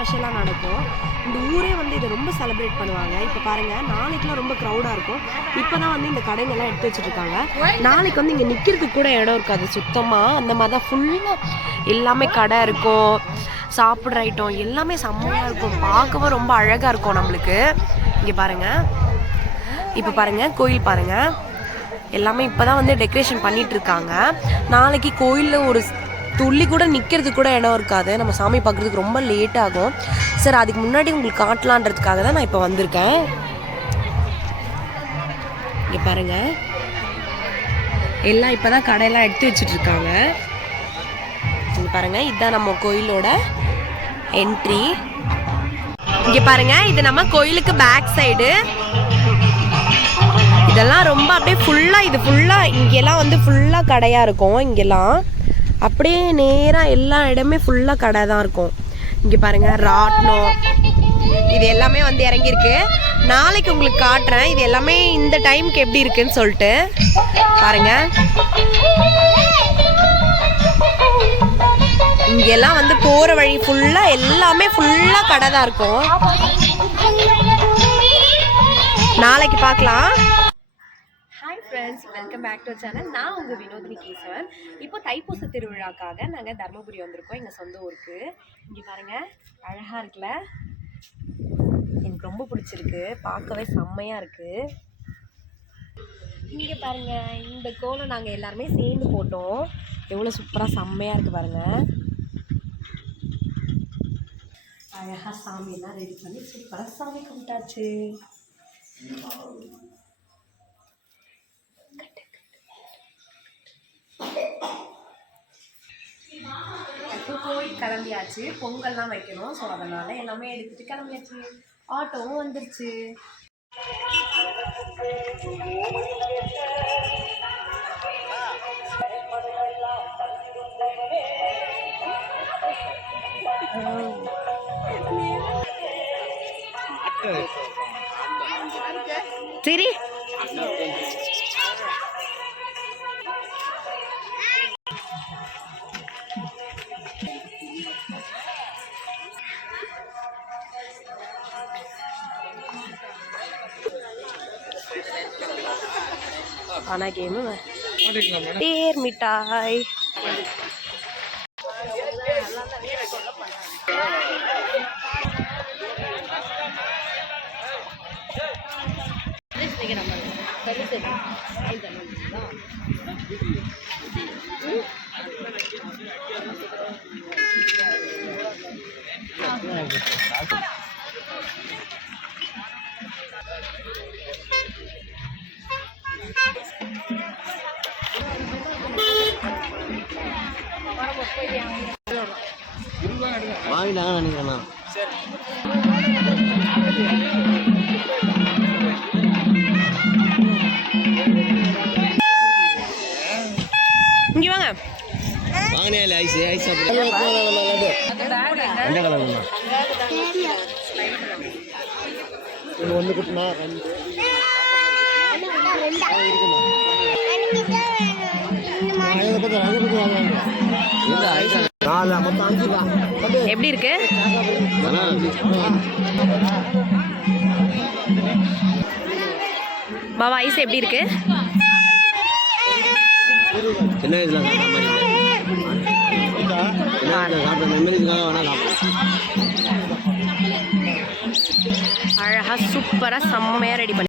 ஸ்பெஷலாக நடக்கும். இந்த ஊரே வந்து இதை ரொம்ப செலிப்ரேட் பண்ணுவாங்க. இப்போ பாருங்கள், நாளைக்கெலாம் ரொம்ப க்ரௌடாக இருக்கும். இப்போ தான் வந்து இந்த கடைங்கள்லாம் எடுத்து வச்சுட்ருக்காங்க. நாளைக்கு வந்து இங்கே நிற்கிறதுக்கு கூட இடம் இருக்காது சுத்தமாக. அந்த மாதிரி தான் ஃபுல்லாக எல்லாமே கடை இருக்கும், சாப்பிட்ற ஐட்டம் எல்லாமே செம்மையாக இருக்கும். பார்க்கவும் ரொம்ப அழகாக இருக்கும் நம்மளுக்கு. இங்கே பாருங்கள், இப்போ பாருங்கள் கோயில் பாருங்கள், எல்லாமே இப்போ தான் வந்து டெக்கரேஷன் பண்ணிகிட்ருக்காங்க. நாளைக்கு கோயிலில் ஒரு துள்ளி கூட நிற்கிறதுக்கு கூட இடம் இருக்காது. நம்ம சாமி பார்க்குறதுக்கு ரொம்ப லேட் ஆகும். சார் அதுக்கு முன்னாடி உங்களுக்கு காட்டலான்றதுக்காக தான் நான் இப்போ வந்திருக்கேன். இங்கே பாருங்கள், எல்லாம் இப்போ தான் கடையெல்லாம் எடுத்து வச்சுட்ருக்காங்க. இங்கே பாருங்கள், இதுதான் நம்ம கோயிலோட என்ட்ரி. இங்கே பாருங்கள், இது நம்ம கோயிலுக்கு பேக் சைடு. இதெல்லாம் ரொம்ப அப்படியே ஃபுல்லாக, இது ஃபுல்லாக இங்கெல்லாம் வந்து ஃபுல்லாக கடையாக இருக்கும். இங்கெல்லாம் அப்படியே நேராக எல்லா இடமே ஃபுல்லாக கடை தான் இருக்கும். இங்கே பாருங்கள், ராட்னம் இது எல்லாமே வந்து இறங்கியிருக்கு. நாளைக்கு உங்களுக்கு காட்டுறேன் இது எல்லாமே இந்த டைமுக்கு எப்படி இருக்குன்னு சொல்லிட்டு. பாருங்கள், இங்கெல்லாம் வந்து போகிற வழி ஃபுல்லாக எல்லாமே ஃபுல்லாக கடை தான் இருக்கும். நாளைக்கு பார்க்கலாம். Hi friends, welcome back to channel. நான் உங்கள் வினோதினி கேசவன். இப்போ தைப்பூச திருவிழாக்காக நாங்கள் தர்மபுரி வந்திருக்கோம், எங்கள் சொந்த ஊருக்கு. இங்கே பாருங்கள், அழகாக இருக்குல்ல, எனக்கு ரொம்ப பிடிச்சிருக்கு, பார்க்கவே செம்மையாக இருக்குது. இங்கே பாருங்கள், இந்த கோலம் நாங்கள் எல்லாருமே சேர்ந்து போட்டோம். எவ்வளோ சூப்பராக செம்மையாக இருக்குது பாருங்கள். அழகாக சாமியெல்லாம் ரெடி பண்ணி சூப்பராக சாமி கும்பிட்டாச்சு. இப்போ கோயில் கிளம்பியாச்சு, பொங்கல்லாம் வைக்கணும். ஸோ அதனால் எல்லாமே எடுத்துகிட்டு கிளம்பியாச்சு. ஆட்டோவும் வந்துருச்சு. சரி, ஆனா கேமு தேர் மிட்டாய். வாங்கிட்டாங்க நினைக்கிறேண்ணா. இங்கே வாங்க, வாங்கினே இல்லை ஐஸ் ஐஸ் எந்த கலர்ண்ணா? ஒன்று குட்டினா ரெண்டு எப்படி இருக்கு? பாபா ஐஸ் எப்படி இருக்கு? சின்ன வயசுல அழகா சூப்பரா செம்மையா ரெடி பண்ணி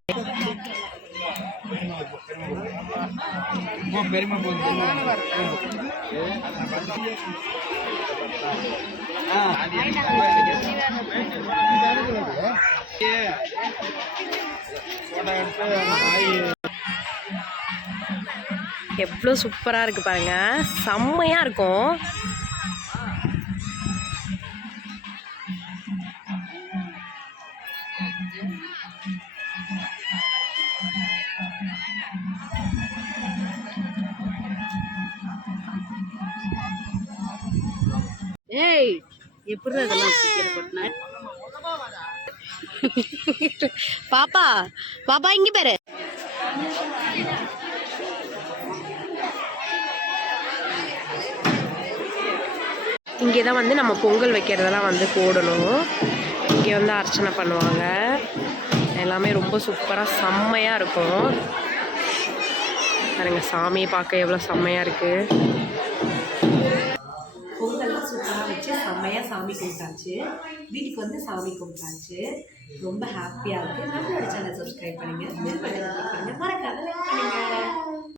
எவ்வளோ சூப்பராக இருக்குது பாருங்க, செம்மையாக இருக்கும். ஏய், எப்படி அதெல்லாம் சீக்கிரம் பாப்பா பாப்பா இங்க பாரு. இங்கே தான் வந்து நம்ம பொங்கல் வைக்கிறதெல்லாம் வந்து போடணும். இங்கே வந்து அர்ச்சனை பண்ணுவாங்க. எல்லாமே ரொம்ப சூப்பராக செம்மையாக இருக்கும். பாருங்க சாமியை பார்க்க எவ்வளோ செம்மையாக இருக்குது. பொங்கல்லாம் சூப்பராக வச்சு செம்மையாக சாமி கும்பிட்டாச்சு. வீட்டுக்கு வந்து சாமி கும்பிட்டாச்சு. ரொம்ப ஹாப்பியாக இருக்குது. நம்மளோட சேனல் சப்ஸ்கிரைப் பண்ணுங்கள், மறக்காத லைக் பண்ணுங்கள்.